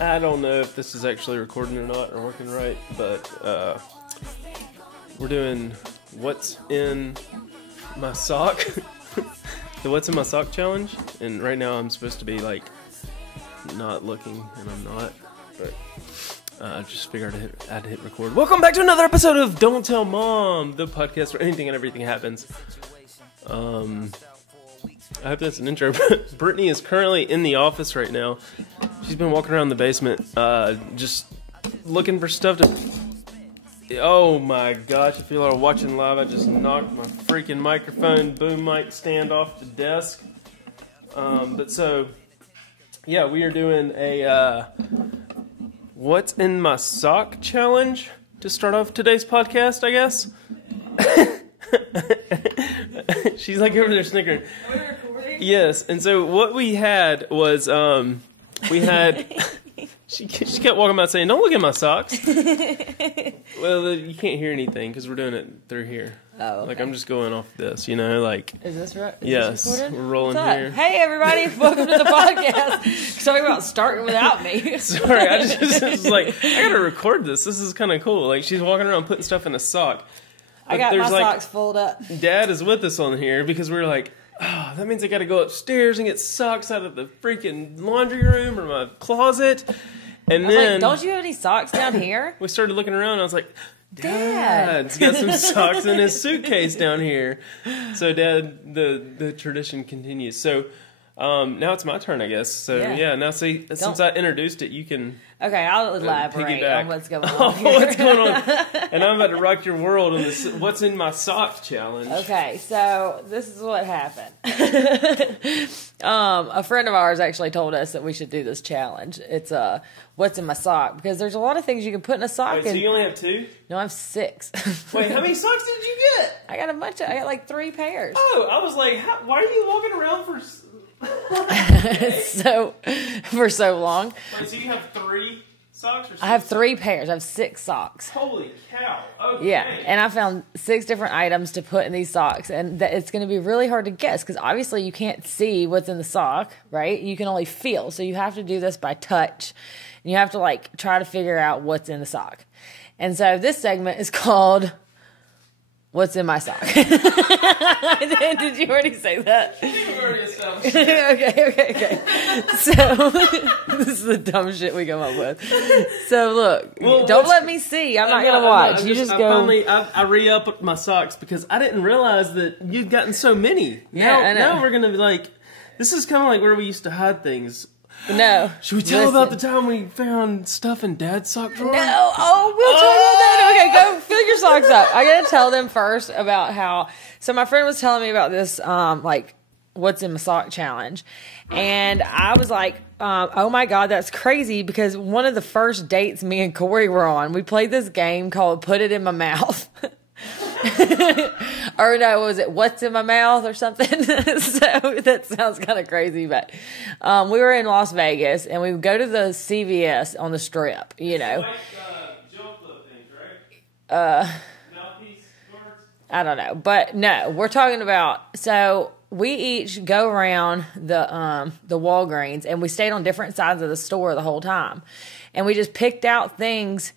I don't know if this is actually recording or not or working right, but we're doing what's in my sock, the what's in my sock challenge, and right now I'm supposed to be like not looking, and I'm not, but I just figured I'd hit record. Welcome back to another episode of Don't Tell Mom, the podcast where anything and everything happens. I hope that's an intro. Brittany is currently in the office right now. She's been walking around the basement, just looking for stuff to... Oh my gosh, if you are watching live, I just knocked my freaking microphone boom mic stand off the desk. But so, yeah, we are doing a what's in my sock challenge to start off today's podcast, I guess. She's like over there snickering. Yes, and so what we had was, she kept walking by saying, "Don't look at my socks." Well, you can't hear anything because we're doing it through here. Oh, okay. Like, I'm just going off this, you know, like... Is this right? Yes, we're rolling here. Hey, everybody, welcome to the podcast. Talking about starting without me. Sorry, I just was like, I gotta record this. This is kind of cool. Like, she's walking around putting stuff in a sock. But I got my socks folded up. Dad is with us on here because we were like, oh, that means I gotta go upstairs and get socks out of the freaking laundry room or my closet. And then, don't you have any socks down here? We started looking around and I was like, Dad's got some socks in his suitcase down here. So Dad, the tradition continues. So now it's my turn, I guess. So yeah now since I introduced it, you can... Okay, I'll elaborate on what's going on here. What's going on? And I'm about to rock your world on this what's in my sock challenge. Okay, so this is what happened. A friend of ours actually told us that we should do this challenge. It's what's in my sock, because there's a lot of things you can put in a sock. Wait, so you only have 2? No, I have 6. Wait, how many socks did you get? I got like 3 pairs. Oh, I was like, why are you walking around for... for so long. Wait, so you have 3 socks or 6? I have 3 pairs. I have 6 socks. Holy cow. Okay. Yeah, and I found 6 different items to put in these socks, and it's going to be really hard to guess because obviously you can't see what's in the sock, right? You can only feel, so you have to do this by touch, and you have to like try to figure out what's in the sock. And so this segment is called What's in my sock? Did you already say that? I think we already established Okay. So, this is the dumb shit we come up with. So, look, don't let me see. I'm not going to watch. You just go. I re-up my socks because I didn't realize that you'd gotten so many. Yeah, I know. Now we're going to be like, this is kind of like where we used to hide things. No. Should we tell about the time we found stuff in Dad's sock drawer? No. Oh, we'll talk about that. Okay, go fill your socks up. I got to tell them first about how... So my friend was telling me about this, what's in my sock challenge. And I was like, oh my God, that's crazy, because one of the first dates me and Corey were on, we played this game called Put It in My Mouth. Or no, was it What's in My Mouth or something? So that sounds kind of crazy, but we were in Las Vegas and we would go to the CVS on the Strip, you know. Like jump things, right? Mouthpiece words? I don't know, but no, we're talking about, so we each go around the Walgreens and we stayed on different sides of the store the whole time, and we just picked out things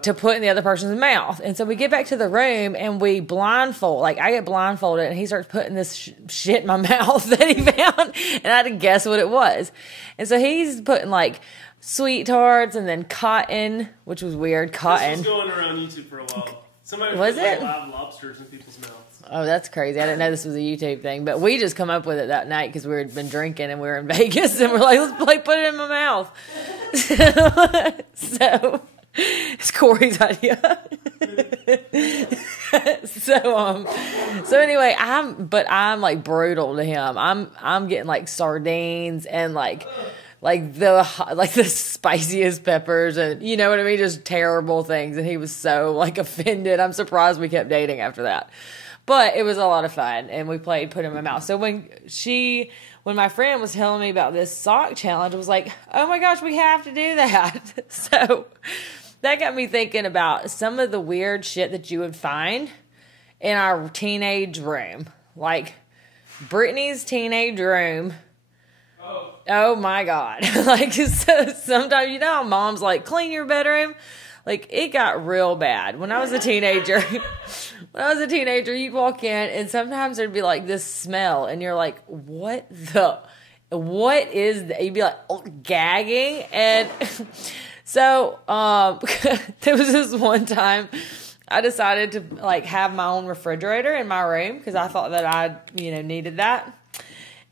to put in the other person's mouth. And so we get back to the room and we blindfold. Like, I get blindfolded and he starts putting this shit in my mouth that he found, and I had to guess what it was. And so he's putting like sweet tarts and then cotton, which was weird. Cotton. This was going around YouTube for a while. Somebody was put it? Live lobsters in people's mouths. Oh, that's crazy. I didn't know this was a YouTube thing, but we just come up with it that night because we had been drinking and we were in Vegas, and we're like, let's play Put It in My Mouth. So it's Corey's idea. So anyway, I'm like brutal to him. I'm getting like sardines and like the spiciest peppers, and you know what I mean, just terrible things. And he was so like offended. I'm surprised we kept dating after that. But it was a lot of fun, and we played Put It in My Mouth. So when my friend was telling me about this sock challenge, I was like, oh my gosh, we have to do that. So that got me thinking about some of the weird shit that you would find in our teenage room. Like Brittany's teenage room Oh my God. Like, so sometimes, you know how mom's like, clean your bedroom? Like, it got real bad. When I was a teenager, you'd walk in and sometimes there'd be like this smell and you're like, what is that? You'd be like, oh, gagging. And so, there was this one time I decided to like have my own refrigerator in my room because I thought that I, needed that.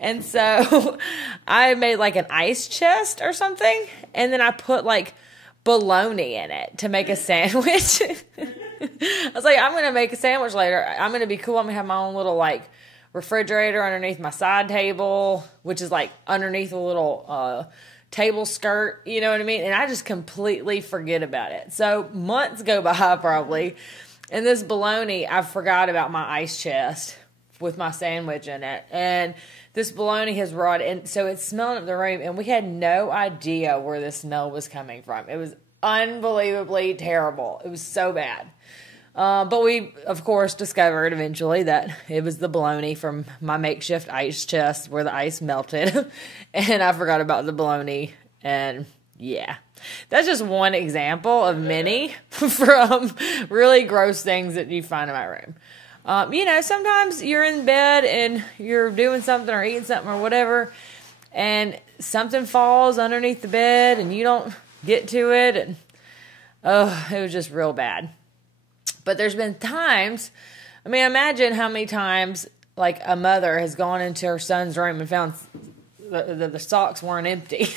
And so I made like an ice chest or something. And then I put like bologna in it to make a sandwich. I was like, I'm going to make a sandwich later. I'm going to be cool. I'm going to have my own little like refrigerator underneath my side table, which is like underneath a little table skirt. You know what I mean? And I just completely forget about it. So months go by probably. And this bologna, I forgot about my ice chest with my sandwich in it. And this bologna has rotted, and so it's smelling up the room, and we had no idea where the smell was coming from. It was unbelievably terrible. It was so bad. But we, of course, discovered eventually that it was the bologna from my makeshift ice chest where the ice melted, and I forgot about the bologna, and yeah. That's just one example of many from really gross things that you find in my room. Sometimes you're in bed and you're doing something or eating something or whatever, and something falls underneath the bed and you don't get to it, and it was just real bad. But there's been times, imagine how many times like a mother has gone into her son's room and found the socks weren't empty.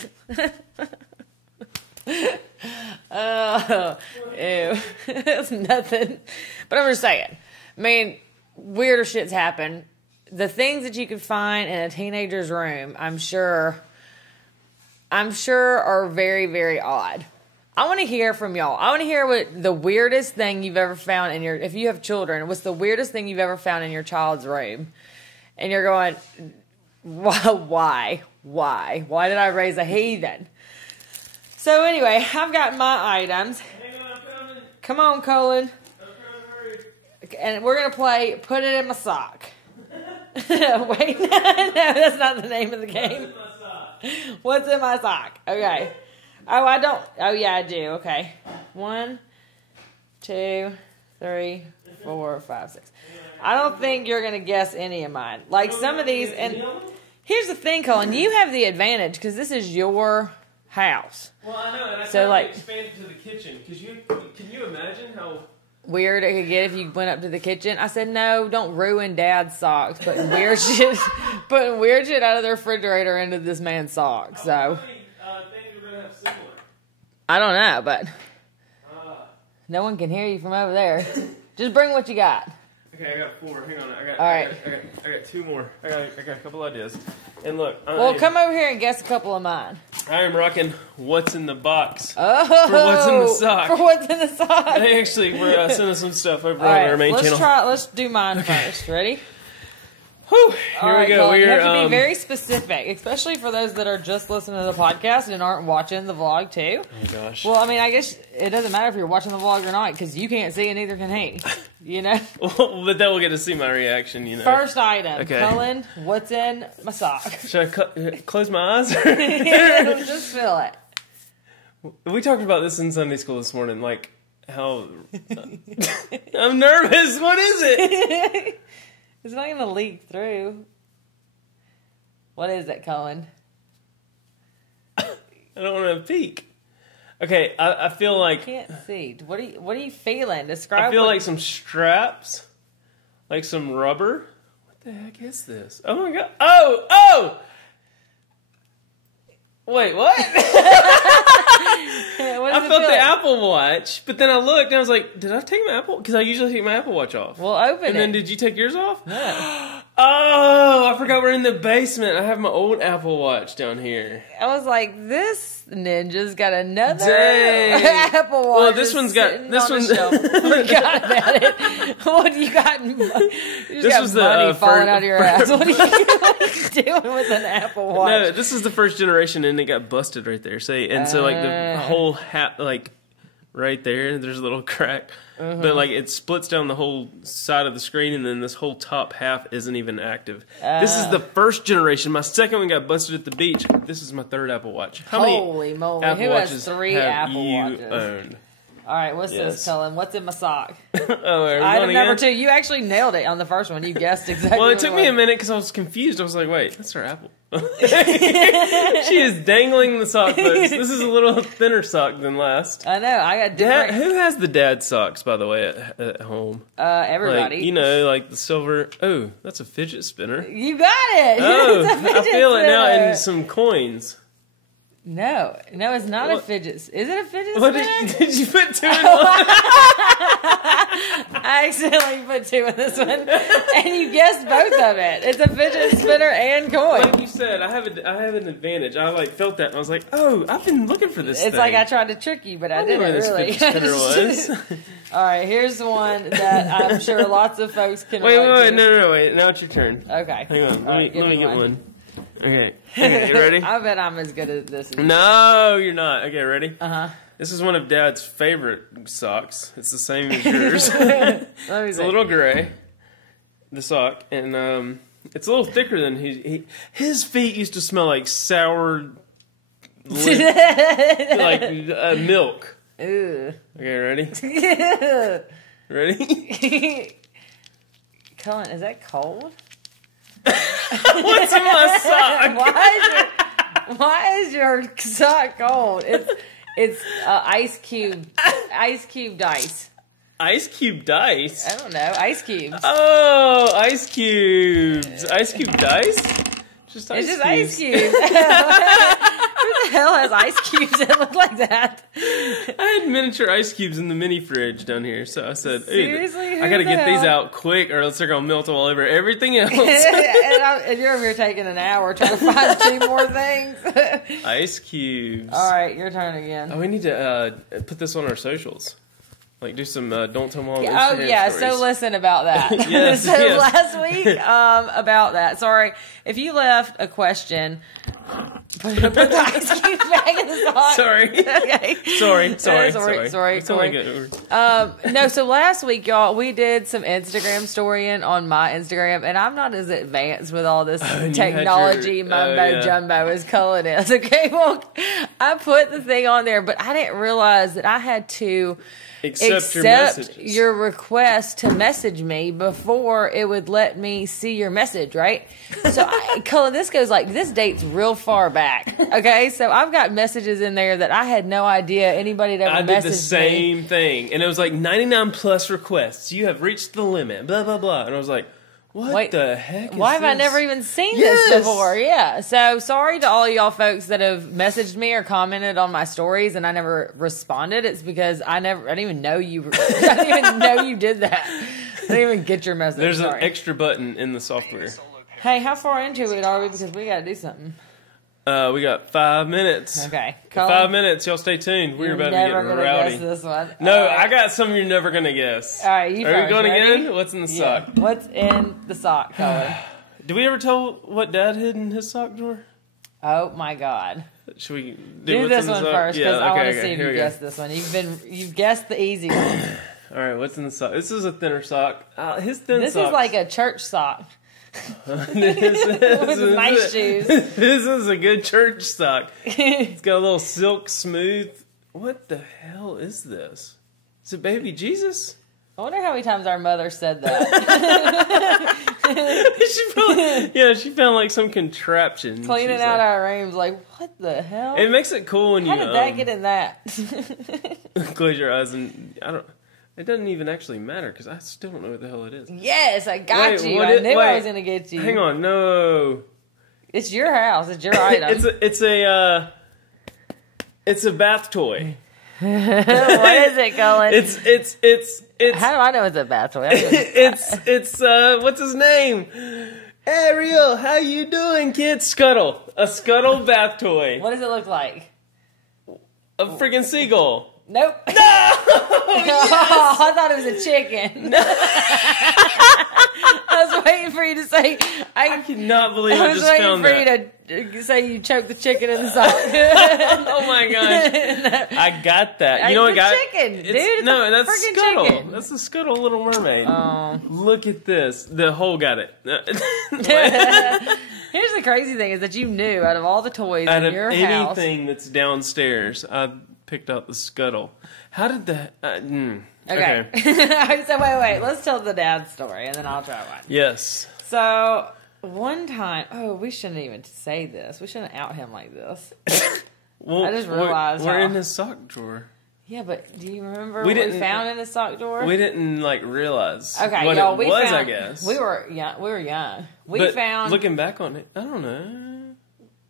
Oh, ew. It's nothing. But I'm just saying. Weirder shit's happen. The things that you could find in a teenager's room, I'm sure are very, very odd. I want to hear from y'all. I want to hear what the weirdest thing you've ever found if you have children, what's the weirdest thing you've ever found in your child's room? And you're going, why? Why did I raise a heathen? So anyway, I've got my items. Hang on, I'm coming. Come on, Colin. I'm trying to hurry. And we're going to play Put It in My Sock. Wait, no, that's not the name of the game. What's in my sock? Okay. Oh, yeah, I do. Okay. 1, 2, 3, 4, 5, 6. I don't think you're going to guess any of mine. Like some of these, and here's the thing, Colin, you have the advantage because this is your house. Well, I know, and I so like expanded to the kitchen because can you imagine how weird it could get if you went up to the kitchen? I said, no, don't ruin Dad's socks, putting weird shit out of the refrigerator into this man's socks. So how many things we're gonna have similar? I don't know, but no one can hear you from over there. Just bring what you got. Okay, I got 4. Hang on, All right. I got 2 more. I got a couple ideas. And look, Come over here and guess a couple of mine. I am rocking what's in the box. Oh, for what's in the sock. For what's in the sock. They actually were sending some stuff over on our main channel. Let's do mine first. Ready? Whew, here we go. Colin, you have to be very specific, especially for those that are just listening to the podcast and aren't watching the vlog too. Oh my gosh. Well, I guess it doesn't matter if you're watching the vlog or not because you can't see and neither can he. You know? Well, but then we'll get to see my reaction, First item. Okay. Colin, what's in my sock? Should I close my eyes? Yeah, just feel it. We talked about this in Sunday school this morning, like how I'm nervous. What is it? It's not going to leak through. What is it, Colin? I don't want to peek. Okay, I feel like... I can't see. What are you feeling? Describe. I feel like some straps. Like some rubber. What the heck is this? Oh my god. Oh! Wait, what? I felt the Apple Watch, but then I looked and I was like, did I take my Apple? Because I usually take my Apple Watch off. Well, open it. And then did you take yours off? No. Oh, I forgot we're in the basement. I have my old Apple Watch down here. I was like, this ninja's got another Dang. Apple Watch. Well, this one's got... This one's... Forgot about it. What do you got? You just this got was money the falling out of your ass. What are you doing with an Apple Watch? No, this is the first generation, and it got busted right there. So like the whole right there. There's a little crack. But, like, it splits down the whole side of the screen, and then this whole top half isn't even active. This is the first generation. My second one got busted at the beach. This is my third Apple Watch. How Holy many moly. Apple Who Watches has 3 have Apple you Watches? owned? All right, what's this, Cullen? What's in my sock? Item number 2. You actually nailed it on the first one. You guessed exactly. Well, it took me a minute because I was confused. I was like, wait, that's her Apple. She is dangling the sock, folks. This is a little thinner sock than last. I know. I got different. Who has the dad socks, by the way, at home? Everybody. Like, you know, like the silver. Oh, that's a fidget spinner. You got it. Oh, It's a fidget I feel it now, spinner. and some coins. No, it's not a fidget. Is it a fidget What spinner? did you put 2 in one? I accidentally put 2 in this one, and you guessed both of it. It's a fidget spinner and coin. Like you said, I have an advantage. I like felt that, and I was like, oh, I've been looking for this. It's thing. like I tried to trick you, but I knew didn't where this really. fidget spinner was. All right, here's one that I'm sure lots of folks can. Wait, relate to. no, wait. Now it's your turn. Okay. Hang on. All right, Let me get one. Okay, you ready? I bet I'm as good at this as you. No, you're not. Okay, ready? Uh-huh. This is one of Dad's favorite socks. It's the same as yours. Let me It's see. a little gray, the sock, and it's a little thicker than his feet used to smell like sour, like milk. Ooh. Okay, ready? Ready? Cullen, is that cold? What's in my sock? Why is your sock cold? It's ice cube dice. Ice cube dice? I don't know, ice cubes. Oh, ice cubes. Ice cube dice? Just ice It's just cubes. ice cubes. Who the hell has ice cubes that look like that? I had miniature ice cubes in the mini fridge down here, so I said, Seriously? I gotta Who the get these hell? out quick or else they're gonna melt all over everything else. and you're over here taking an hour trying to find 2 more things. Ice cubes. All right, your turn again. Oh, we need to put this on our socials. Like, do some Don't Tell Mom Oh Instagram yeah, stories. so listen about that. Yes, so yes. last week, about that. Sorry, if you left a question, put the ice cube back in the sock. Sorry. Okay. Sorry. It's only good. No, so last week, y'all, we did some Instagram storying on my Instagram, and I'm not as advanced with all this and you technology had your- mumbo jumbo as Cullen is. Okay, well, I put the thing on there, but I didn't realize that I had to Accept your messages. your request to message me before it would let me see your message, right? So, Cullen, this dates real far back. Okay, so I've got messages in there that I had no idea anybody had ever messaged me. I did the same thing, and it was like 99 plus requests. You have reached the limit. Blah blah blah. And I was like, "What the heck? Why have I this? never even seen Yes. this before?" Yeah. So sorry to all y'all folks that have messaged me or commented on my stories and I never responded. It's because I didn't even know you. I didn't even know you did that. I didn't even get your message. There's Sorry. an extra button in the software. Hey, how far into it are we? Because we got to do something. We got 5 minutes. Okay. For 5 minutes. Y'all stay tuned. We're about to never get gonna rowdy. guess this one. No, All right. I got some you're never gonna guess. All right, you Are first. we going Ready? again? What's in the Yeah. sock? What's in the sock, Colin? Did we ever tell what Dad hid in his sock drawer? Oh my God. Should we Do what's this in the one sock? first because I want to see if here you we go. guess this one. You've guessed the easy one. All right, what's in the sock? This is a thinner sock. His thin This socks. is like a church sock. With With nice shoes. This is a good church sock. It's got a little silk smooth. What the hell is this? Is it baby Jesus? I wonder how many times our mother said that. She found like some contraption. Cleaning She's out like, our rooms, like, what the hell? It makes it cool when How you did that get in that? close your eyes and it doesn't even actually matter because I still don't know what the hell it is. Yes, I got Wait, you. what I it- knew I wait, was going to get you. Hang on, no. It's your house. It's your item. It's a bath toy. What is it, Colin? It's How do I know it's a bath toy? it's what's his name? Ariel, how you doing, kid? Scuttle. A Scuttle bath toy. What does it look like? A freaking seagull. Nope. No! Oh, I thought it was a chicken. A I was waiting for you to say. I cannot believe I was just found that. waiting for you to say you choked the chicken in the sock. Oh my gosh. I got that. You know what, guys? Chicken, dude. That's Scuttle. chicken. That's the Scuttle Little Mermaid. Oh. Look at this. The hole got it. Here's the crazy thing is that you knew out of all the toys Out in of your house. anything that's downstairs, I picked out the Scuttle. How did that? Okay. So wait. Let's tell the dad story, and then I'll try one. Yes. So one time, we shouldn't even say this. We shouldn't out him like this. Well, I just realized we're in his sock drawer. Yeah, but do you remember what we found in his sock drawer? We didn't realize okay, what y'all, it was. I guess we were young. But found looking back on it, I don't know.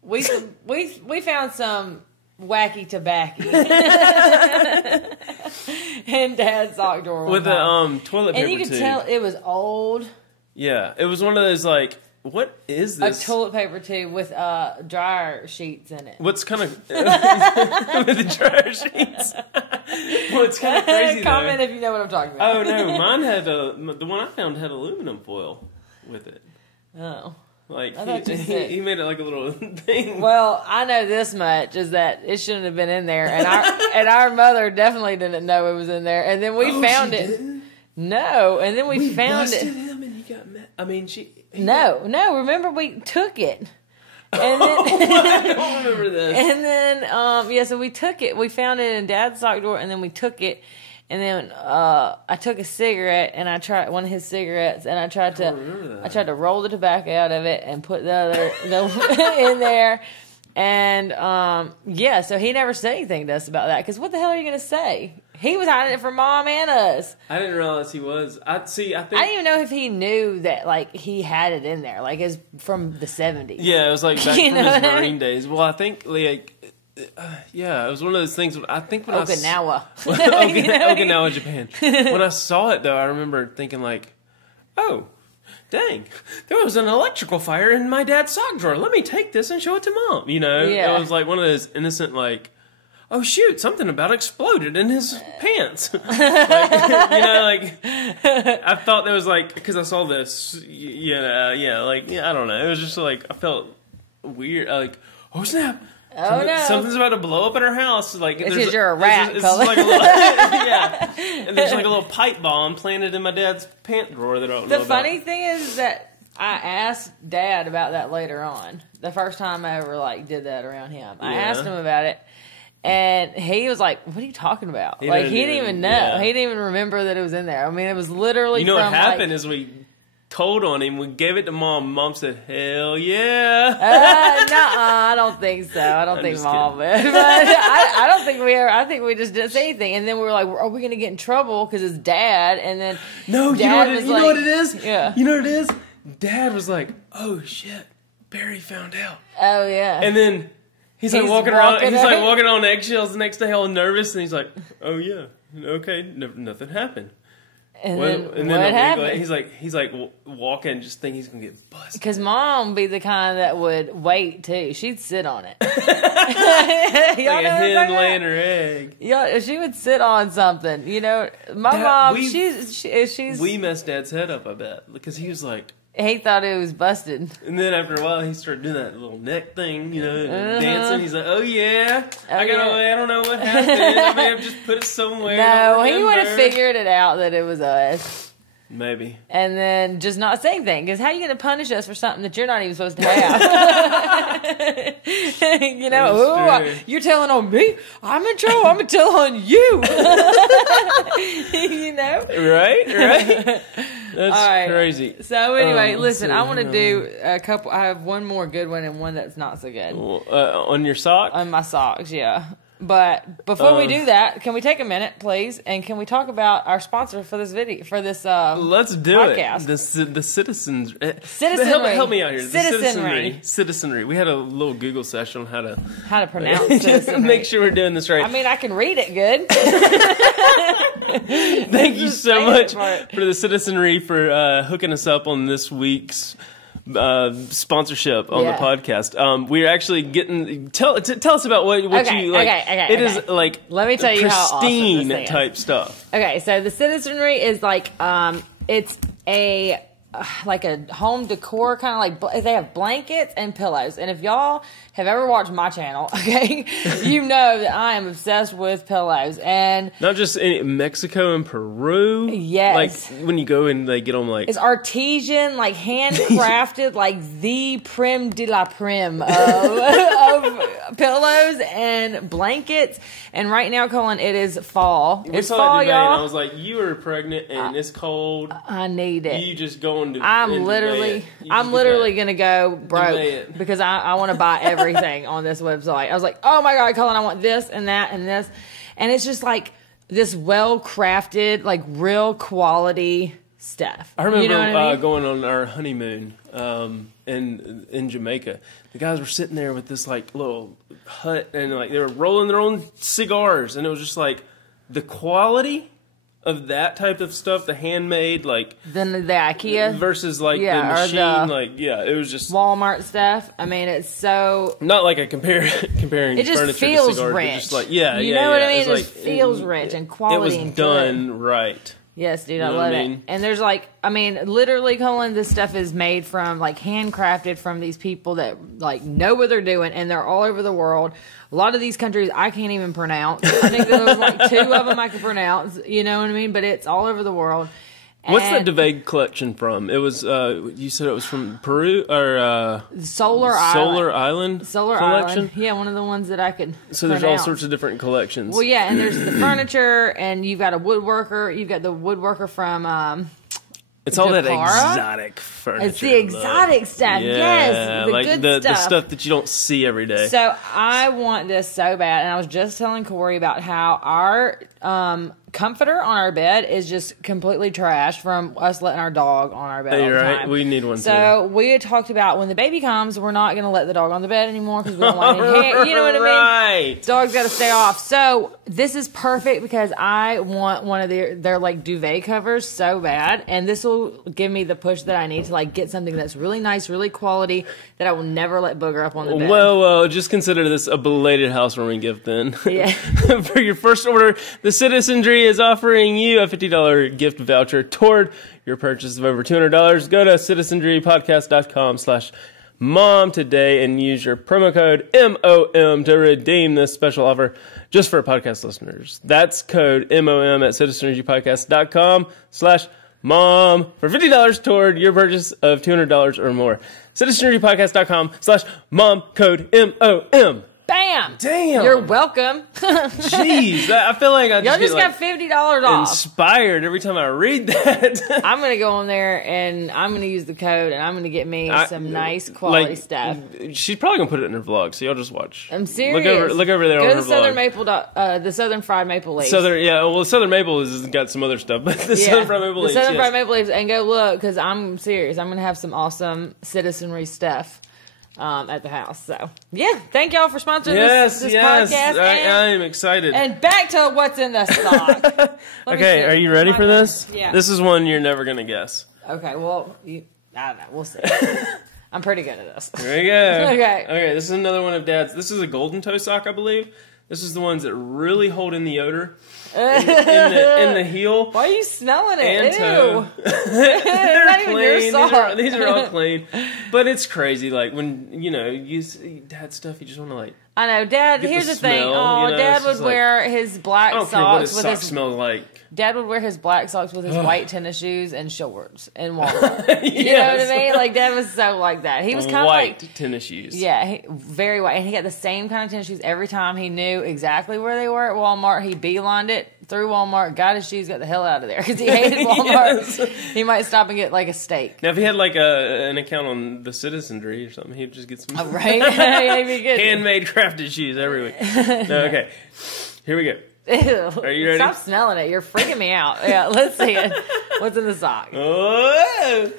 We found some wacky tobacco in Dad's sock drawer with a toilet paper and you could tube. tell it was old. Yeah, it was one of those what is this? A toilet paper tube with dryer sheets in it. What's kind of with the dryer sheets? What's kind of crazy? Comment if you know what I'm talking about. Oh no, mine had the one I found had aluminum foil with it. Oh. He made it like a little thing. Well, I know this much is that it shouldn't have been in there, and our mother definitely didn't know it was in there, and then we found it. Didn't? No, and then we found busted it. him and he got mad. I mean, No. Remember we took it. And then, I don't remember this. And then, so we took it. We found it in Dad's sock drawer, and then we took it. And then I took a cigarette, and I tried one of his cigarettes, and I tried to roll the tobacco out of it and put the other in there. And so he never said anything to us about that. Because what the hell are you going to say? He was hiding it from Mom and us. I didn't realize he was. I didn't even know if he knew that he had it in there, it's from the 70s. Yeah, it was back from his Marine days. Well, I think it was one of those things. I think when Okinawa, Okinawa, Japan. When I saw it though, I remember thinking oh, dang, there was an electrical fire in my dad's sock drawer. Let me take this and show it to Mom. Yeah. It was one of those innocent oh shoot, something about exploded in his pants. I thought there was because I saw this, I don't know. It was just I felt weird, oh snap. Oh no! Something's about to blow up in our house. It's because you're a rat. It's yeah. And there's a little pipe bomb planted in my dad's pant drawer that I don't know about. The funny thing is that I asked Dad about that later on. The first time I ever did that around him, I asked him about it, and he was like, "What are you talking about?" He didn't even know. Yeah. He didn't even remember that it was in there. I mean, it was literally. What happened is we told on him. We gave it to Mom. Mom said, "Hell yeah!" I don't think so. I don't think Mom would. But I don't think we ever. I think we just didn't say anything. And then we were like, "Are we going to get in trouble?" Because it's Dad. And then no, Dad you know what it is? Yeah, you know what it is. Dad was like, "Oh shit, Barry found out." Oh yeah. And then he's walking around. He's walking on eggshells the next day, all nervous. And he's like, "Oh yeah, okay, nothing happened." And then what happened? He's walking, just thinking he's gonna get busted. Because Mom be the kind that would wait too. She'd sit on it. Y'all a hen laying her egg. Yeah, she would sit on something. My mom. She's. We messed Dad's head up, I bet, because he was like. He thought it was busted. And then after a while, he started doing that little neck thing, dancing. He's like, "Oh yeah, I don't know what happened. I may have just put it somewhere." No, he would have figured it out that it was us. Maybe. And then just not say anything. Because how are you going to punish us for something that you're not even supposed to have? You're telling on me. I'm in trouble. I'm going to tell on you. Right? That's crazy. So anyway, listen, I want to do a couple. I have one more good one and one that's not so good. On your sock? On my socks, yeah. But before we do that, can we take a minute, please, and can we talk about our sponsor for this video, for this let's do podcast? The citizens. Citizenry. Help me out here. Citizenry. Citizenry. We had a little Google session on how to pronounce citizenry. Make sure we're doing this right. I mean, I can read it good. Thank you so much for the Citizenry for hooking us up on this week's sponsorship on the podcast. We're actually getting tell us about what you like. It is let me tell you how awesome pristine this is. Type stuff. Okay, so the Citizenry is it's a like a home decor kind of like, they have blankets and pillows. And if y'all have ever watched my channel, okay, you know that I am obsessed with pillows. And not just in Mexico and Peru. Yes. Like when you go and they get them like. It's artesian, like handcrafted, like the creme de la creme of pillows and blankets. And right now, Colin, it is fall. It's fall, y'all. And I was like, you are pregnant and it's cold. I need it. You just going to. I'm literally gonna go broke because I want to buy everything on this website. I was like, oh my God, Colin, I want this and that and this, and it's just like this well crafted, like real quality stuff. I remember you know what I mean? going on our honeymoon in Jamaica. The guys were sitting there with this like little hut and like they were rolling their own cigars, and it was just like the quality of that type of stuff, the handmade, like then the IKEA versus like the machine, it was just Walmart stuff. I mean, it's so not like a comparing. It just furniture feels to cigars, rich. Just like you know what I mean? It just like, feels rich and quality. It was and done good. right. Yes, dude, I love it. And there's like, I mean, literally, Colin, this stuff is made from, like, handcrafted from these people that, like, know what they're doing, and they're all over the world. A lot of these countries I can't even pronounce. I think there was, like, 2 of them I could pronounce, you know what I mean? But it's all over the world. What's that DeVay collection from? It was, you said it was from Peru, or Solar Island collection? Yeah, one of the ones that I could So there's all sorts of different collections. Well, yeah, and there's the furniture, and you've got a woodworker. You've got the woodworker from it's all Dakara. that exotic furniture. It's the exotic stuff, yes. The like good the stuff. stuff that you don't see every day. So I want this so bad, and I was just telling Corey about how our comforter on our bed is just completely trashed from us letting our dog on our bed all the time. We need one too. So we had talked about when the baby comes, we're not going to let the dog on the bed anymore because we don't want any hair. You know what I mean? Right. Dog's got to stay off. So this is perfect because I want one of their like duvet covers so bad, and this will give me the push that I need to like get something that's really nice, really quality that I will never let booger up on the bed. Well, just consider this a belated housewarming gift then. Yeah. For your first order, the Citizenry is offering you a $50 gift voucher toward your purchase of over $200. Go to citizenrypodcast.com/mom today and use your promo code MOM to redeem this special offer just for podcast listeners. That's code MOM at citizenrypodcast.com/mom for $50 toward your purchase of $200 or more. citizenrypodcast.com/mom, code MOM. Bam! Damn! You're welcome. Jeez, I feel like I Y'all just got $50 off. Inspired every time I read that. I'm gonna go on there and I'm gonna use the code and I'm gonna get me some nice quality stuff. She's probably gonna put it in her vlog, so y'all just watch. I'm serious. Look over there on her vlog. The Southern Fried Maple Leaf. The Southern Maple has got some other stuff, but Southern Fried Maple Leaf. Southern Fried Maple Leaves, and go look because I'm serious. I'm gonna have some awesome citizenry stuff. At the house. So, yeah, thank y'all for sponsoring this podcast. I am excited. And back to what's in the stock. Okay, are you ready for this? Yeah. This is one you're never going to guess. Okay, well, I don't know. We'll see. I'm pretty good at this. There you go. Okay, this is another one of Dad's. This is a golden toe sock, I believe. This is the ones that really hold in the odor in the heel. Why are you smelling it? And toe. They're not even your sock. These are all clean. But it's crazy. Like when you see Dad's stuff, you just want to like. I know, Dad. Here's the thing. Dad would wear his black socks. I don't care what his socks smell like. Dad would wear his black socks with his white tennis shoes and shorts in Walmart. You know what I mean? Like, Dad was so like that. He was kind of white tennis shoes. Yeah, very white. And he got the same kind of tennis shoes every time. He knew exactly where they were at Walmart. He beelined it through Walmart, got his shoes, got the hell out of there because he hated Walmart. He might stop and get like a steak. Now, if he had like an account on the Citizenry or something, he'd just get some right? He'd be good. Handmade crafted shoes every week. No, okay. Here we go. Ew. Are you ready? Stop smelling it. You're freaking me out. Yeah, let's see it. What's in the sock? Oh!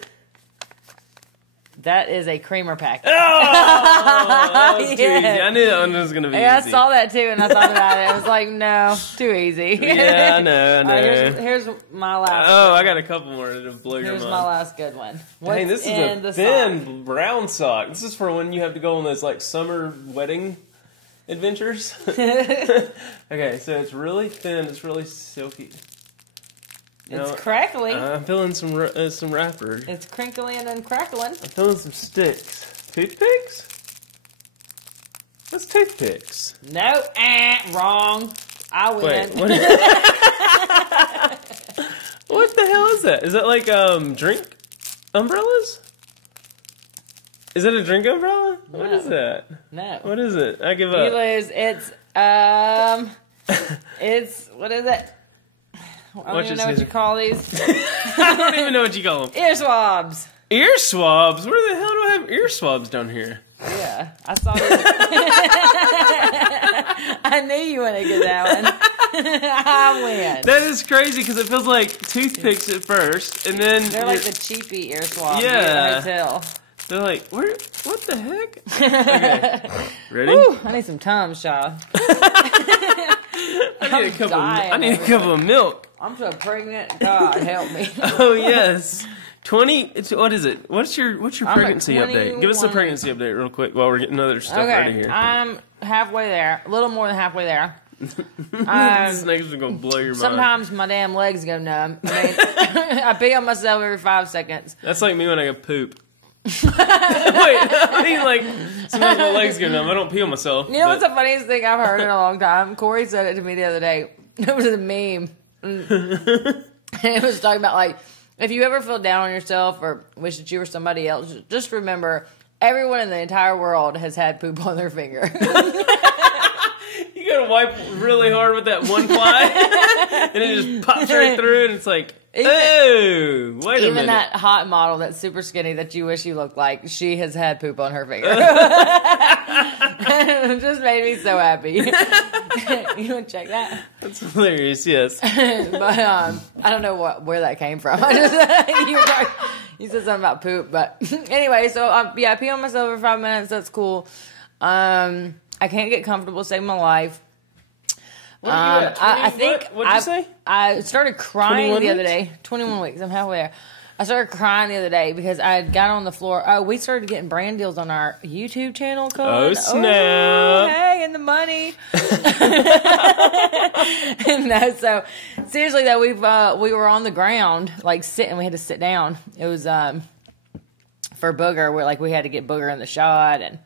That is a creamer packet. Oh! That was too easy. I knew that one was going to be easy. I saw that too, and I thought about it. I was like, no, too easy. Yeah, I know. Here's my last I got a couple more to blow your mind. Here's my last good one. Dang, this is a thin brown sock. This is for when you have to go on those like summer wedding adventures. Okay, so it's really thin. It's really silky. It's crackly. I'm feeling some wrapper. It's crinkly and then crackling. I'm feeling some sticks. Toothpicks? What's toothpicks? No, wrong. I win. Wait, what the hell is that? Is that like drink umbrellas? Is it a drink umbrella? No. What is that? No. What is it? I give up. You lose. It's what is it? I don't even know what you call these. I don't even know what you call them. Ear swabs. Ear swabs? Where the hell do I have ear swabs down here? Yeah, I saw it. I knew you wouldn't get that one. I win. That is crazy because it feels like toothpicks at first, and then they're like the cheapy ear swabs. Yeah. I tell. They're like, where? What the heck? Okay, ready? Woo, I need some Tom Shaw. I need a cup of milk. I'm so pregnant. God help me. Oh yes. 20. What is it? What's your pregnancy update? Give us a pregnancy update real quick while we're getting other stuff ready here. I'm halfway there. A little more than halfway there. This next one's gonna blow your mind. Sometimes my damn legs go numb. I pee on myself every 5 seconds. That's like me when I go poop. Wait, I mean like sometimes my legs go numb. I don't pee on myself. You know what's the funniest thing I've heard in a long time? Corey said it to me the other day. It was a meme. It was talking about like, if you ever feel down on yourself or wish that you were somebody else, just remember everyone in the entire world has had poop on their finger. You gotta wipe really hard with that one ply, and it just pops right through, and it's like, oh, wait a minute. Even that hot model that's super skinny that you wish you looked like, she has had poop on her finger. It just made me so happy. You want to check that? That's hilarious, yes. But I don't know where that came from. I just you said something about poop, but anyway. So yeah, I pee on myself for 5 minutes. That's cool. I can't get comfortable saving my life. What are you at? I think What'd you say? I started crying the other weeks? day. 21 weeks. I'm halfway there. I started crying the other day because I had got on the floor. Oh, we started getting brand deals on our YouTube channel. Oh, snap. Oh, hey, and the money. No, so seriously though, we were on the ground, like sitting. We had to sit down. It was for Booger. We had to get Booger in the shot, and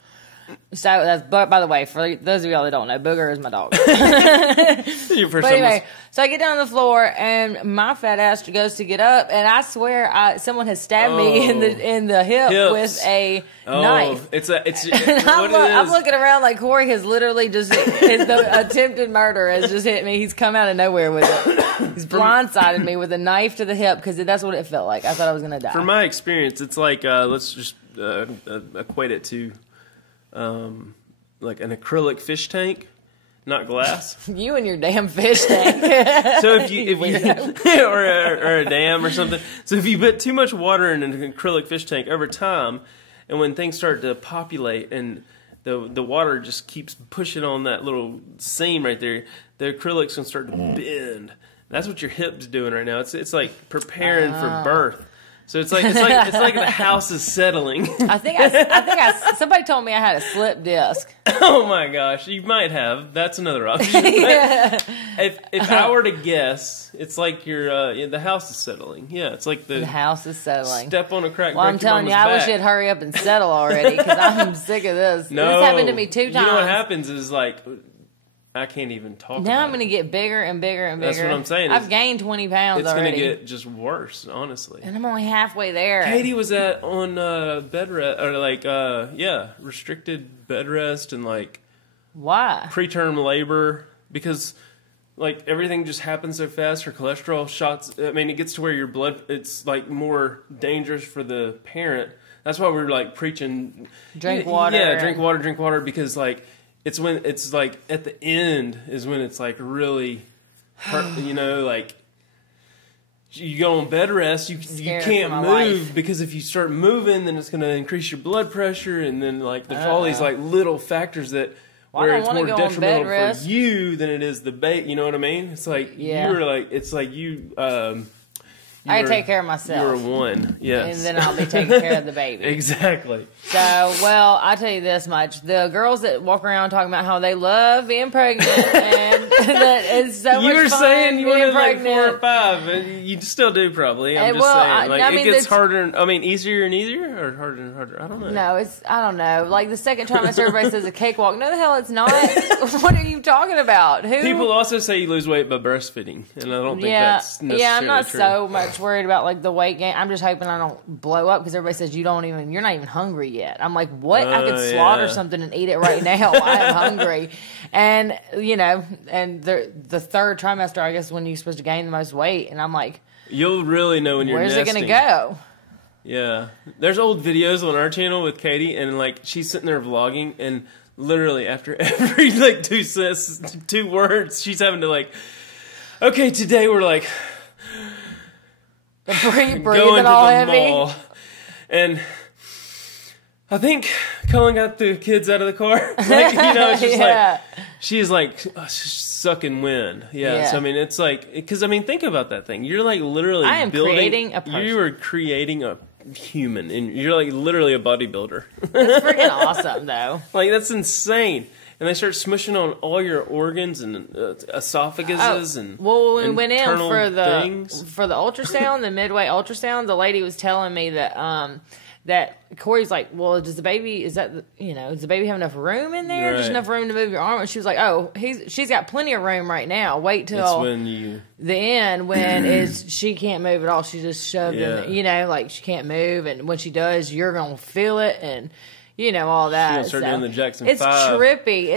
so that's. But by the way, for those of y'all that don't know, Booger is my dog. But anyway, so I get down on the floor, and my fat ass goes to get up, and I swear someone has stabbed me in the hip with a knife. I'm looking around like Corey has literally just the attempted murder has just hit me. He's come out of nowhere with it. He's blindsided me with a knife to the hip because that's what it felt like. I thought I was gonna die. From my experience, it's like let's just equate it to like an acrylic fish tank. Not glass. You and your damn fish tank. So if you or a dam or something. So if you put too much water in an acrylic fish tank over time, and when things start to populate and the water just keeps pushing on that little seam right there, the acrylic's gonna start to bend. That's what your hip's doing right now. It's like preparing for birth. So it's like the house is settling. I think somebody told me I had a slip disc. Oh my gosh, you might have. That's another option. Yeah. If I were to guess, it's like the house is settling. Yeah, it's like the house is settling. Step on a crack. Well, I'm telling you, I wish it'd hurry up and settle already because I'm sick of this. No, this happened to me 2 times. You know what happens is like. I can't even talk about it. Now I'm going to get bigger and bigger and bigger. That's what I'm saying. I've gained 20 pounds already. It's going to get just worse, honestly. And I'm only halfway there. Katie was on bed rest, or restricted bed rest and like... Why? Preterm labor, because like everything just happens so fast. Her cholesterol shots, I mean, it gets to where your blood, it's like more dangerous for the parent. That's why we're like preaching... Drink water. Yeah, drink water, because like... It's when it's like at the end is when it's like really hurt, like you go on bed rest, you can't move because if you start moving, then it's going to increase your blood pressure, and then like there's all these like little factors that where it's more detrimental for you than it is the bait. You know what I mean? It's like you're like I can take care of myself. You're one, yes. And then I'll be taking care of the baby. Exactly. So, well, I'll tell you this much. The girls that walk around talking about how they love being pregnant and that it's so much fun. You were saying you wanted like 4 or 5, and you still do probably. I'm just saying. Like, it gets harder, easier and easier, or harder and harder? I don't know. No, I don't know. Like the second trimester, everybody says a cakewalk. No, the hell it's not. What are you talking about? People also say you lose weight by breastfeeding, and I don't think that's necessarily Yeah, I'm not true. so much worried about like the weight gain. I'm just hoping I don't blow up because everybody says you're not even hungry yet. I'm like, what? I could slaughter something and eat it right now. I am hungry. And and the third trimester, I guess, when you're supposed to gain the most weight, and I'm like, you'll really know when you're where's nesting. it gonna go? Yeah, there's old videos on our channel with Katie, and like she's sitting there vlogging, and literally after every like 2 words, she's having to like, okay, today we're like. Breathing going all to the heavy. mall, and I think Cullen got the kids out of the car. Like, it's just like she's like sucking wind. Yeah. So I mean, it's like because think about that thing. You're like literally creating a person. You are creating a human, and you're like literally a bodybuilder. That's freaking awesome, though. Like that's insane. And they start smushing on all your organs and esophaguses and well, when we went in for things. For the ultrasound, the midway ultrasound, the lady was telling me that that Corey's like, well, does the baby does the baby have enough room in there? Right. There's enough room to move your arm. And she was like, oh, she's got plenty of room right now. Wait till the end when she can't move at all. She's just shoved in, like she can't move, and when she does, you're gonna feel it and. All that. Start doing the Jackson 5. It's trippy.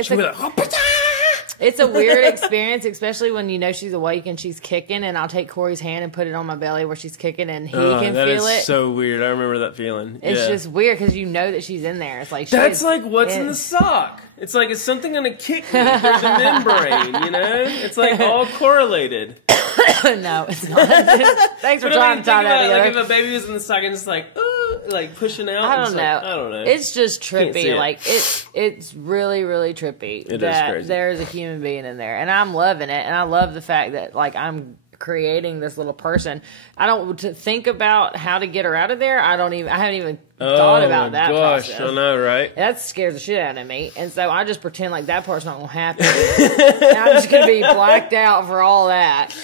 It's a weird experience, especially when she's awake and she's kicking, and I'll take Corey's hand and put it on my belly where she's kicking, and he can feel it. That is so weird. I remember that feeling. It's just weird because that she's in there. It's like that's like what's in the sock. It's like is something gonna kick me through the membrane? It's like all correlated. No, it's not. Thanks for trying to tie that together. Like if a baby was in the sock and just like pushing out. I don't know. It's just trippy. Like it's really, really trippy. It is crazy. There's a human being in there, and I'm loving it. And I love the fact that like I'm creating this little person. I don't think about how to get her out of there. I haven't even thought about that process. I know, right? That scares the shit out of me. And so I just pretend like that part's not going to happen. And I'm just going to be blacked out for all that.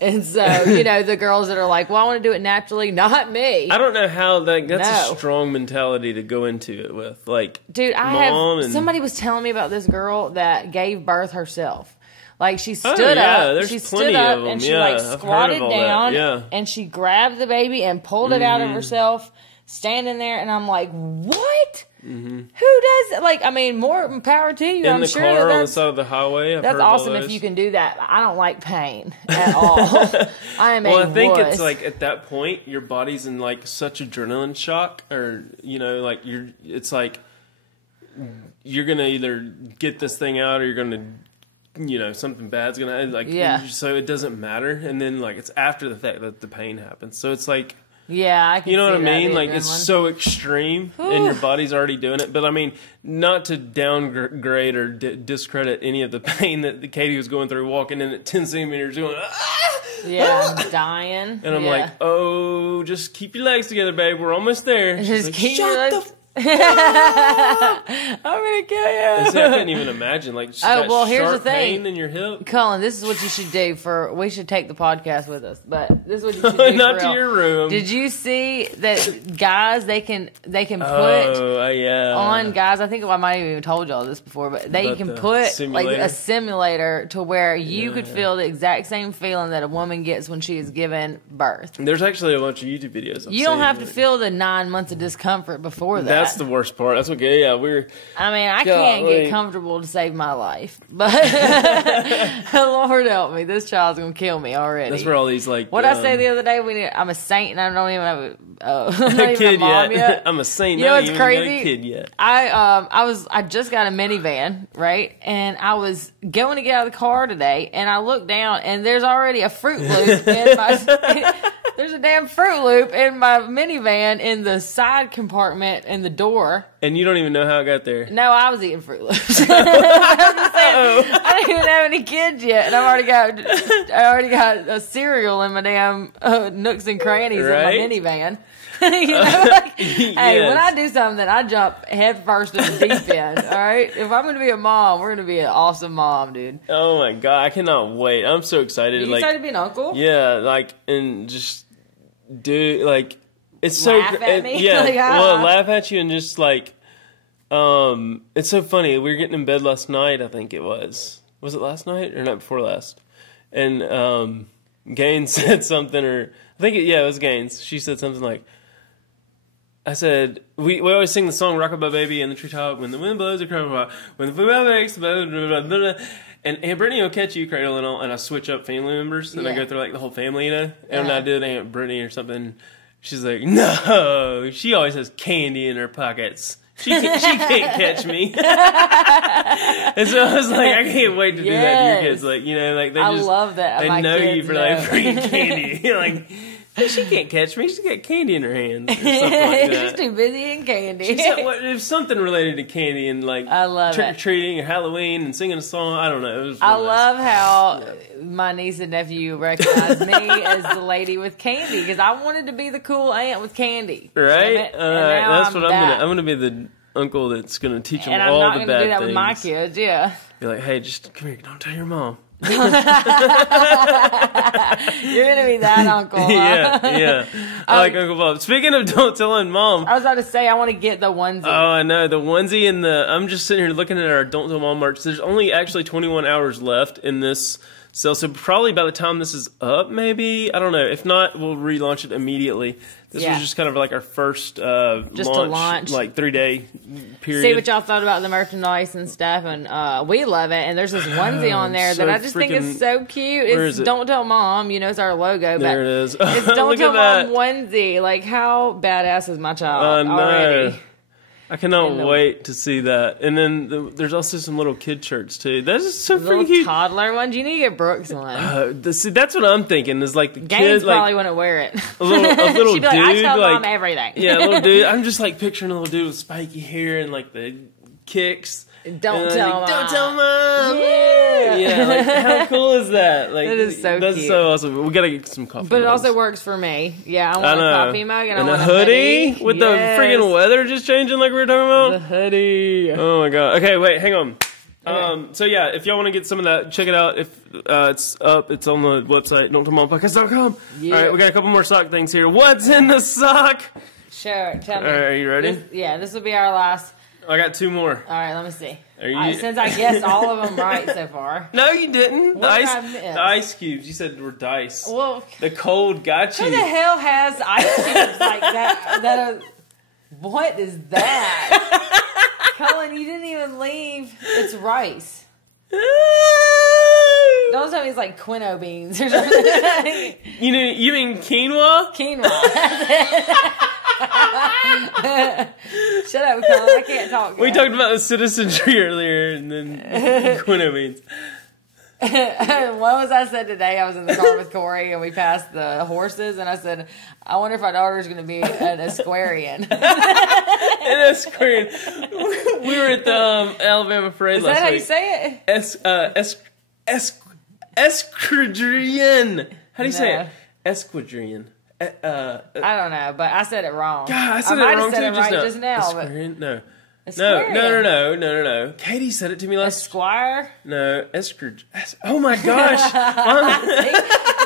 And so, the girls that are like, well, I want to do it naturally. Not me. I don't know how that's a strong mentality to go into it with. Like, dude, somebody was telling me about this girl that gave birth herself. Like she stood up, she stood up, and she like squatted down, and she grabbed the baby and pulled it out of herself, standing there. And I'm like, what? Mm-hmm. Who does it? Like, more power to you. I'm sure car on the side of the highway. That's awesome if you can do that. I don't like pain at all. I am I think it's like at that point your body's in like such adrenaline shock, or it's like you're gonna either get this thing out or you're gonna. Something bad's gonna so it doesn't matter, and then like it's after the fact that the pain happens. So it's like I can what I mean. Like it's so extreme, and your body's already doing it. But not to downgrade or discredit any of the pain that Katie was going through, walking in at 10 centimeters, going I'm dying, and I'm like, oh, just keep your legs together, babe. We're almost there. Just like, keep shut your the. I'm gonna kill you. See, I couldn't even imagine. Like, here's the thing. Pain in your hip. Cullen, this is what you should do we should take the podcast with us, but this is what you should do. Not to your room. Did you see that guys they can put on guys? I think I might have even told y'all this before, but they can put simulator. Like a simulator to where you could feel the exact same feeling that a woman gets when she is given birth. There's actually a bunch of YouTube videos. You don't have to feel the 9 months of discomfort before that. That's the worst part. That's okay. Yeah, I can't get comfortable to save my life, but Lord help me, this child's gonna kill me already. That's where all these like. What I say the other day? I'm a saint, and I don't even have I'm not even a mom yet. I'm a saint. You know what's crazy? Not a kid yet. I just got a minivan, right? And I was going to get out of the car today, and I looked down, and there's already a Fruit Loop in my. There's a damn Fruit Loop in my minivan in the side compartment in the door. And you don't even know how it got there. No, I was eating Fruit Loops. I'm just saying, I don't even have any kids yet, and I already got a cereal in my damn nooks and crannies in my minivan. You know, like, hey, when I do something, I jump head first in the deep end. All right, if I'm going to be a mom, we're going to be an awesome mom, dude. Oh my god, I cannot wait! I'm so excited. Are you excited to be an uncle? Yeah, like and just do like it's laugh at me? Yeah, like, well, laugh at you and just like it's so funny. We were getting in bed last night. I think it was it last night or night before last? And Gaines said something, or I think it was Gaines. She said something like. I said, we always sing the song Rockabye Baby in the treetop, when the wind blows a crumble, when the football makes, blah, blah, blah, blah. And Brittany will catch you, cradle and all, and I switch up family members, and I go through like the whole family, you know? And I did Aunt Brittany or something, she's like, no, she always has candy in her pockets. She can't catch me. And so I was like, I can't wait to do that to your kids. Like, you know, like I love that. They know you for like bringing candy. You're like, hey, she can't catch me. She's got candy in her hands. Or something like that. She's too busy eating candy. It's something related to candy and like trick-or-treating or Halloween and singing a song. I don't know. It was really love how my niece and nephew recognized me as the lady with candy because I wanted to be the cool aunt with candy. Right? That's what I'm gonna be the uncle that's gonna teach them all the bad things. And I'm not gonna do that with my kids. Yeah. Be like, hey, just come here. Don't tell your mom. You're gonna be that uncle. Huh? Yeah. I like Uncle Bob. Speaking of don't telling mom, I was about to say I want to get the onesie. Oh, I know the onesie and I'm just sitting here looking at our don't tell mom merch. There's only actually 21 hours left in this sale, so probably by the time this is up, maybe I don't know. If not, we'll relaunch it immediately. This was just kind of like our first launch, like 3-day period. See what y'all thought about the merchandise and stuff, and we love it. And there's this onesie on there that I just think is so cute. It's Don't Tell Mom, you know, it's our logo. There it is. It's Don't Tell Mom onesie. Like, how badass is my child already? I cannot wait to see that. And then there's also some little kid shirts too. That's just so freaking cute. Toddler ones. You need to get Brooks one. See, that's what I'm thinking. Is like the Gaines kid probably wouldn't wear it. A little She'd be dude. I tell mom everything. Yeah, a little dude. I'm just like picturing a little dude with spiky hair and like the kicks. Don't tell mom. Don't tell mom. Yeah. Like, how cool is that? Like, that is so cute. That's so awesome. We gotta get some coffee. But it also works for me. Yeah, I want a coffee mug and I want a hoodie with the freaking weather just changing, like we were talking about. The hoodie. Oh my god. Okay, wait, hang on. Okay. So yeah, if y'all want to get some of that, check it out. If it's up, it's on the website, don'ttellmompodcast.com. Yeah. All right, we got a couple more sock things here. What's in the sock? Sure, tell me. All right, are you ready? This will be our last. I got 2 more. All right, let me see. Since I guessed all of them right so far. No, you didn't. The ice cubes. You said were dice. Well, the cold got you. Who the hell has ice cubes like that? What is that? Colin, you didn't even leave. It's rice. Don't tell me it's like quinoa beans or something. You mean quinoa? Quinoa. Shut up, Colin. I can't talk. We talked about the citizenry earlier, and then quinoa beans. What was I said today? I was in the car with Corey, and we passed the horses, and I said, I wonder if our daughter's going to be an Equestrian. An Equestrian. We were at the Alabama parade last week. Is that how you say it? Esquadrian. How do you say it? Esquadrian. I don't know, but I said it wrong. God, I said it wrong too just now. Esquadrian? No. Katie said it to me last. Esquire? No, oh my gosh!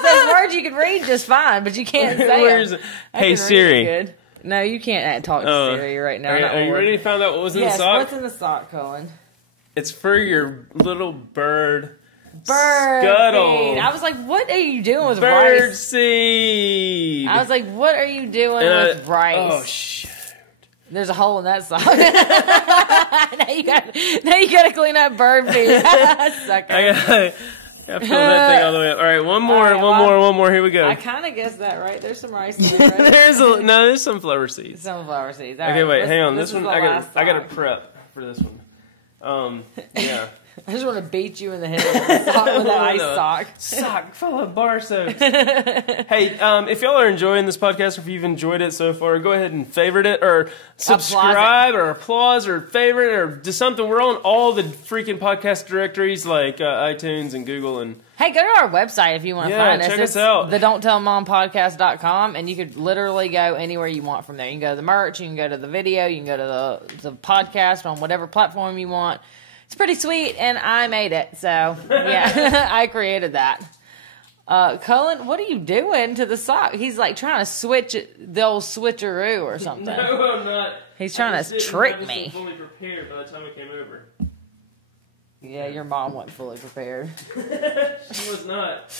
Those words you can read just fine, but you can't say them. Hey Siri. No, you can't talk to Siri right now. Are you ready to find out what was in the sock? What's in the sock, Colin? It's for your little bird. Scuttle. Seed. I was like, what are you doing with rice? Bird seed. I was like, what are you doing with rice? Oh, shit. There's a hole in that sock. now you got to clean up bird feed. Sucker. I gotta fill that thing all the way up. All right, one more. Here we go. I kind of guessed that, right? There's some rice in there, right? There's sunflower seeds. Sunflower seeds. All okay, wait, hang on. This one, I got to prep for this one. Yeah. I just want to beat you in the head with that ice sock. Sock full of bar soaps. Hey, if y'all are enjoying this podcast, or if you've enjoyed it so far, go ahead and favorite it, or subscribe, or applause, or favorite, or do something. We're on all the freaking podcast directories like iTunes and Google. And hey, go to our website if you want to find us. Check us out. The Don'tTellMomPodcast.com, and you could literally go anywhere you want from there. You can go to the merch, you can go to the video, you can go to the podcast on whatever platform you want. It's pretty sweet, and I made it, so yeah, I created that. Cullen, what are you doing to the sock? He's like trying to switch it, the old switcheroo or something. No, I'm not. He's trying to trick me. Fully prepared by the time I came over. Yeah, your mom wasn't fully prepared. She was not.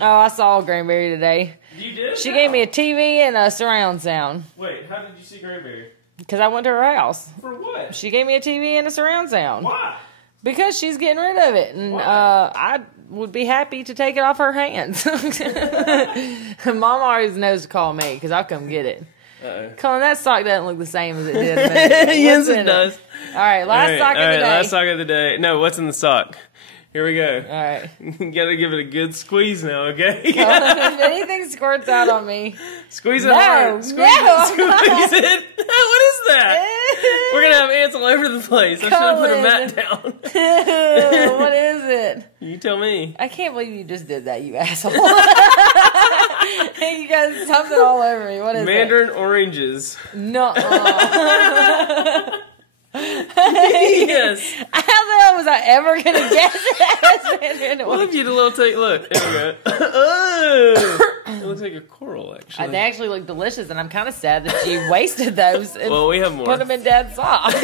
Oh, I saw Granberry today. You did? She gave me a TV and a surround sound. Wait, how did you see Granberry? Because I went to her house. For what? She gave me a TV and a surround sound. Why? Because she's getting rid of it, and I would be happy to take it off her hands. Mom always knows to call me because I'll come get it. Colin, that sock doesn't look the same as it did a minute ago. Yes, it does. All right, last sock of the day. Last sock of the day. No, what's in the sock? Here we go. All right. You gotta give it a good squeeze now, okay? Colin, if anything squirts out on me. Squeeze it hard. Squeeze it. What is that? We're gonna have ants all over the place. I should have put a mat down. What is it? You tell me. I can't believe you just did that, you asshole. You got something all over me. What is Mandarin oranges. No. Yes. How the hell was I ever going to guess that? We'll give you the little take. Look. There we go. Oh, it looks like a coral, actually. They actually look delicious, and I'm kind of sad that you wasted those. Well, we have more. Put them in Dad's sock.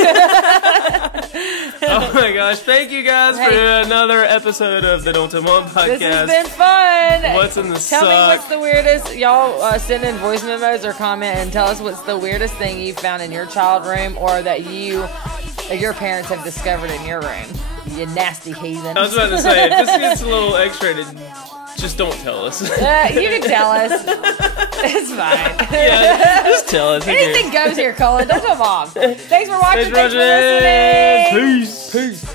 Oh my gosh. Thank you guys for another episode of the Don't Tell Mom podcast. This has been fun. What's in the sock? Tell me what's the weirdest. Y'all send in voice memos or comment and tell us what's the weirdest thing you found in your child room or that your parents have discovered in your room. You nasty heathen. I was about to say, if this gets a little X-rated, just don't tell us. You can tell us. It's fine. Yeah, just tell us. Anything goes here, Colin. Don't tell Mom. Thanks for watching. Thanks for listening. Peace.